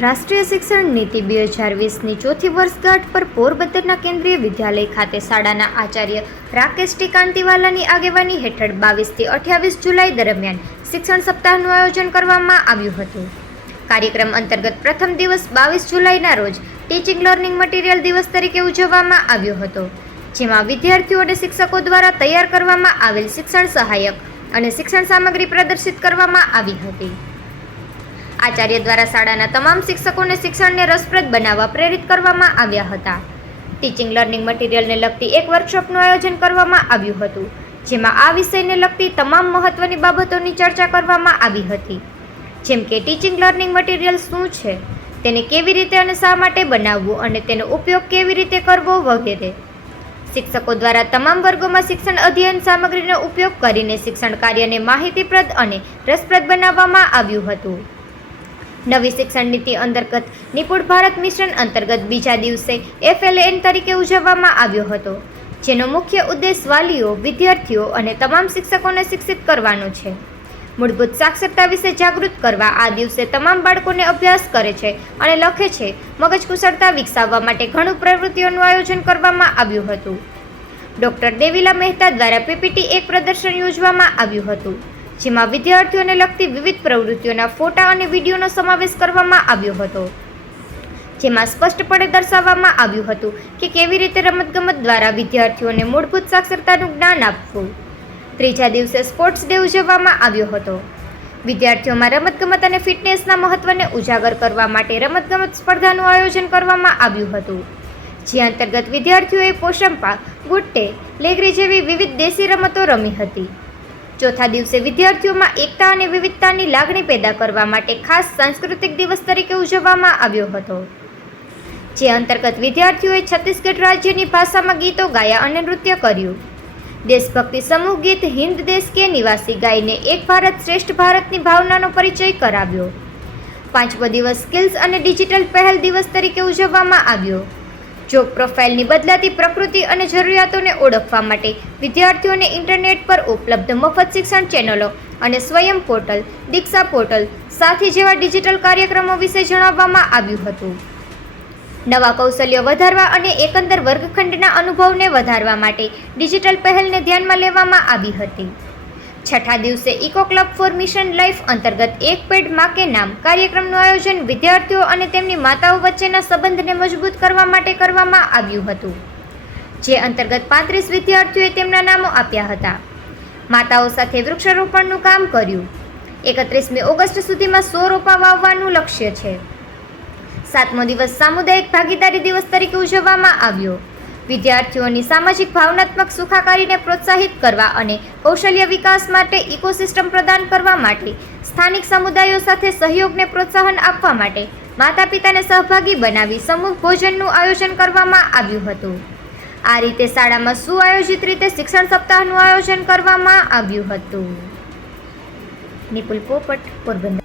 રાષ્ટ્રીય શિક્ષણ નીતિ બે હજાર વીસની ચોથી વર્ષગાંઠ પર પોરબંદરના કેન્દ્રીય વિદ્યાલય ખાતે શાળાના આચાર્ય રાકેશ ટી કાંતિવાલાની આગેવાની હેઠળ બાવીસથી અઠ્યાવીસ જુલાઈ દરમિયાન શિક્ષણ સપ્તાહનું આયોજન કરવામાં આવ્યું હતું. કાર્યક્રમ અંતર્ગત પ્રથમ દિવસ બાવીસ જુલાઈના રોજ ટીચિંગ લર્નિંગ મટીરિયલ દિવસ તરીકે ઉજવવામાં આવ્યો હતો, જેમાં વિદ્યાર્થીઓ અને શિક્ષકો દ્વારા તૈયાર કરવામાં આવેલ શિક્ષણ સહાયક અને શિક્ષણ સામગ્રી પ્રદર્શિત કરવામાં આવી હતી. આચાર્ય દ્વારા શાળાના તમામ શિક્ષકોને શિક્ષણને રસપ્રદ બનાવવા પ્રેરિત કરવામાં આવ્યા હતા. ટીચિંગ લર્નિંગ મટીરિયલને લગતી એક વર્કશોપનું આયોજન કરવામાં આવ્યું હતું, જેમાં આ વિષયને લગતી તમામ મહત્ત્વની બાબતોની ચર્ચા કરવામાં આવી હતી. જેમ કે ટીચિંગ લર્નિંગ મટીરિયલ શું છે, તેને કેવી રીતે અને શા માટે બનાવવું અને તેનો ઉપયોગ કેવી રીતે કરવો વગેરે. શિક્ષકો દ્વારા તમામ વર્ગોમાં શિક્ષણ અધ્યયન સામગ્રીનો ઉપયોગ કરીને શિક્ષણ કાર્યને માહિતીપ્રદ અને રસપ્રદ બનાવવામાં આવ્યું હતું. નવી શિક્ષણ નીતિ અંતર્ગત નિપુણ ભારત મિશન અંતર્ગત બીજા દિવસે એફએલએન તરીકે ઉજવવામાં આવ્યો હતો, જેનો મુખ્ય ઉદ્દેશ વાલીઓ, વિદ્યાર્થીઓ અને તમામ શિક્ષકોને શિક્ષિત કરવાનો છે. મૂળભૂત સાક્ષરતા વિશે જાગૃત કરવા આ દિવસે તમામ બાળકોને અભ્યાસ કરે છે અને લખે છે, મગજ કુશળતા વિકસાવવા માટે ઘણું પ્રવૃત્તિઓનું આયોજન કરવામાં આવ્યું હતું. ડૉક્ટર દેવીલા મહેતા દ્વારા પીપીટી એક પ્રદર્શન યોજવામાં આવ્યું હતું. જેમાં વિદ્યાર્થીઓને લગતી વિવિધ પ્રવૃત્તિઓના ફોટા અને વિડીયોનો સમાવેશ કરવામાં આવ્યો હતો. જેમાં સ્પષ્ટપણે દર્શાવવામાં આવ્યું હતું કે કેવી રીતે રમતગમત દ્વારા વિદ્યાર્થીઓને મૂળભૂત સાક્ષરતાનું જ્ઞાન આપવું. ત્રીજા દિવસે સ્પોર્ટ્સ ડે ઉજવવામાં આવ્યો હતો. વિદ્યાર્થીઓમાં રમતગમત અને ફિટનેસના મહત્ત્વને ઉજાગર કરવા માટે રમતગમત સ્પર્ધાનું આયોજન કરવામાં આવ્યું હતું. જે અંતર્ગત વિદ્યાર્થીઓએ પોશંપા, ગુટ્ટે, લેગરી જેવી વિવિધ દેશી રમતો રમી હતી. ચોથા દિવસે વિદ્યાર્થીઓમાં એકતા અને વિવિધતાની લાગણી પેદા કરવા માટે ખાસ સાંસ્કૃતિક દિવસ તરીકે ઉજવવામાં આવ્યો હતો. જે અંતર્ગત વિદ્યાર્થીઓએ છત્તીસગઢ રાજ્યની ભાષામાં ગીતો ગાયા અને નૃત્ય કર્યું. દેશભક્તિ સમૂહ ગીત હિન્દ દેશ કે નિવાસી ગાઈને એક ભારત શ્રેષ્ઠ ભારતની ભાવનાનો પરિચય કરાવ્યો. પાંચમો દિવસ સ્કિલ્સ અને ડિજિટલ પહેલ દિવસ તરીકે ઉજવવામાં આવ્યો. જોબ પ્રોફાઇલની બદલાતી પ્રકૃતિ અને જરૂરિયાતોને ઓળખવા માટે વિદ્યાર્થીઓને ઇન્ટરનેટ પર ઉપલબ્ધ મફત શિક્ષણ ચેનલો અને સ્વયં પોર્ટલ, દીક્ષા પોર્ટલ સાથી જેવા ડિજિટલ કાર્યક્રમો વિશે જણાવવામાં આવ્યું હતું. નવા કૌશલ્યો વધારવા અને એકંદર વર્ગખંડના અનુભવને વધારવા માટે ડિજિટલ પહેલને ધ્યાનમાં લેવામાં આવી હતી. છઠ્ઠા દિવસે eco club for mission life અંતર્ગત એક પેડમાં કે નામ કાર્યક્રમનું આયોજન વિદ્યાર્થીઓ અને તેમની માતાઓ વચ્ચેના સંબંધને મજબૂત કરવા માટે કરવામાં આવ્યું હતું, જે અંતર્ગત પાંત્રીસ વિદ્યાર્થીઓએ તેમના નામો આપ્યા હતા. માતાઓ સાથે વૃક્ષારોપણનું કામ કર્યું. એકત્રીસમી ઓગસ્ટ સુધીમાં સો રોપા વાવવાનું લક્ષ્ય છે. સાતમો દિવસ સામુદાયિક ભાગીદારી દિવસ તરીકે ઉજવવામાં આવ્યો. વિદ્યાર્થીઓની સામાજિક ભાવનાત્મક સુખાકારીને પ્રોત્સાહિત કરવા અને કૌશલ્ય વિકાસ માટે ઇકોસિસ્ટમ પ્રદાન કરવા માટે, સ્થાનિક સમુદાયો સાથે સહયોગને પ્રોત્સાહન આપવા માટે માતા પિતાને સહભાગી બનાવી સમૂહ ભોજનનું આયોજન કરવામાં આવ્યું હતું. આ રીતે શાળામાં સુઆયોજિત રીતે શિક્ષણ સપ્તાહનું આયોજન કરવામાં આવ્યું હતું. નિપુલ પોપટ, પોરબંદર.